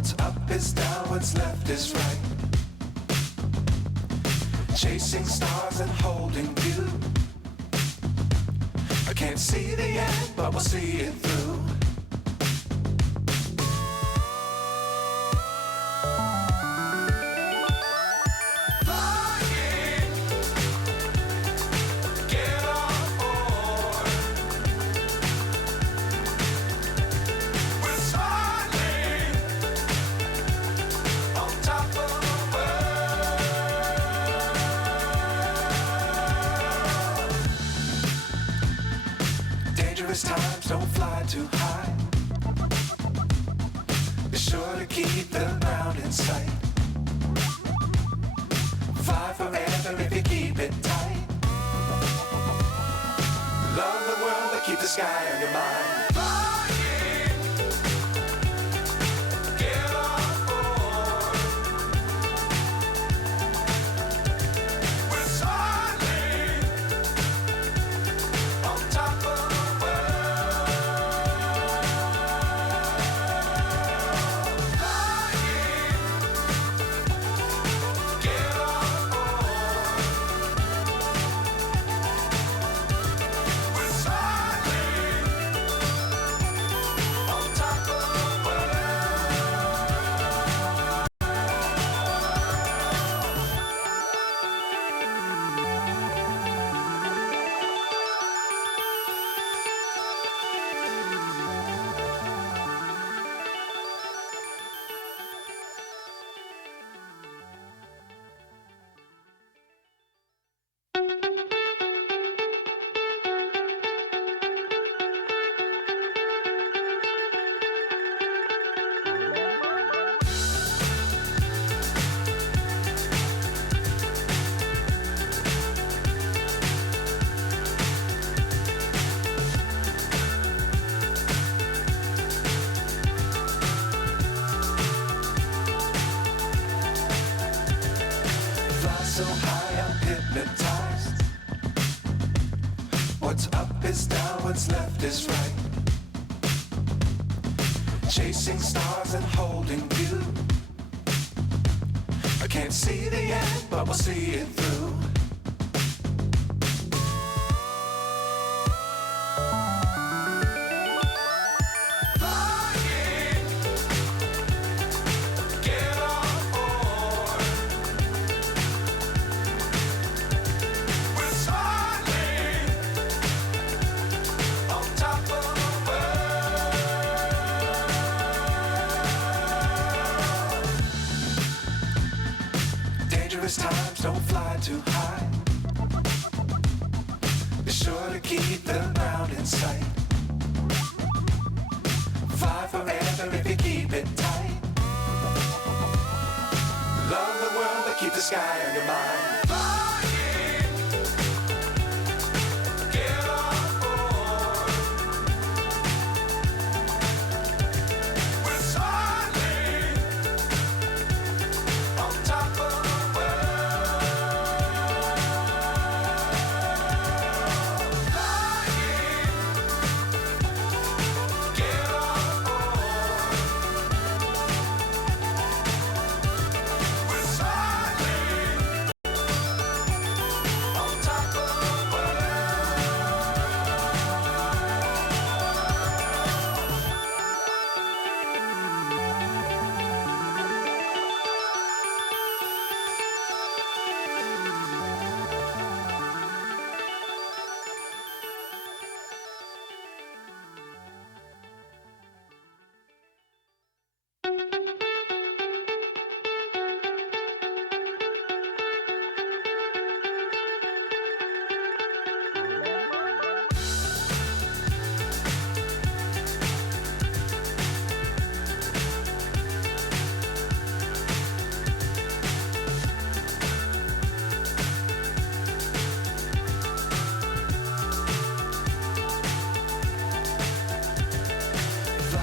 What's up is down, what's left is right. Chasing stars and holding you. I can't see the end, but we'll see it through. Times don't fly too high. Be sure to keep the ground in sight. Fly forever if you keep it tight. Love the world but keep the sky on your mind. So high I'm hypnotized. What's up is down, what's left is right. Chasing stars and holding you. I can't see the end, but we'll see it through. Times don't fly too high. Be sure to keep the ground in sight. Fly forever if you keep it tight. Love the world but keep the sky on your mind.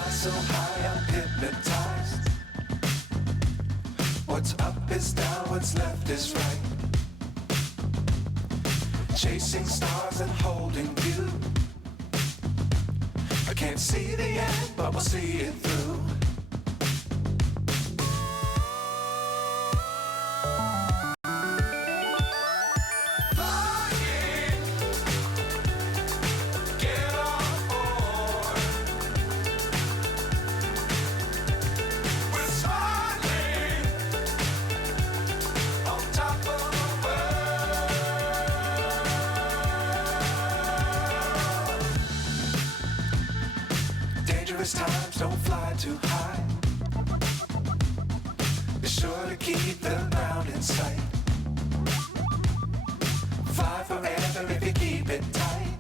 So high I'm hypnotized. What's up is down, what's left is right. Chasing stars and holding you. I can't see the end, but we'll see it through. don't fly too high. Be sure to keep the ground in sight. Fly forever if you keep it tight.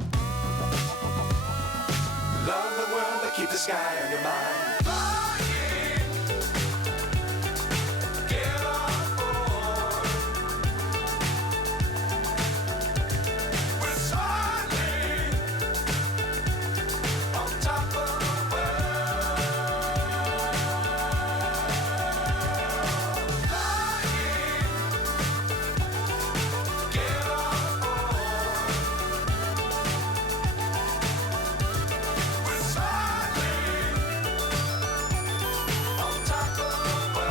Love the world, but keep the sky on your mind. Flying, get on board. We're soaring on top of the world. Flying, get on board. We're soaring on top of the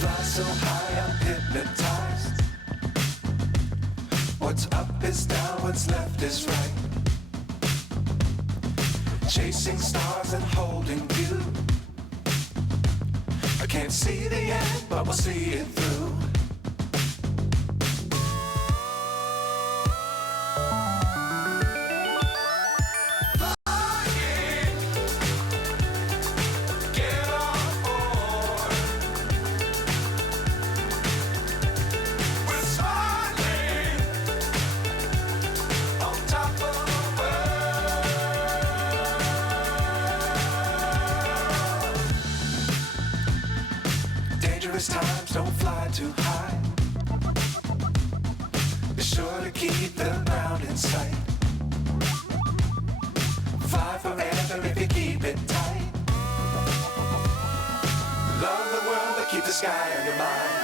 fly so high I'm hypnotized. What's up is down, what's left is right. Chasing stars and holding you. I can't see the end, but we'll see it through. Flying, get on board. We're soaring on top of the world. Dangerous times, don't fly too high. Be sure to keep the ground in sight. Fly forever if you keep it tight. Love the world, but keep the sky on your mind.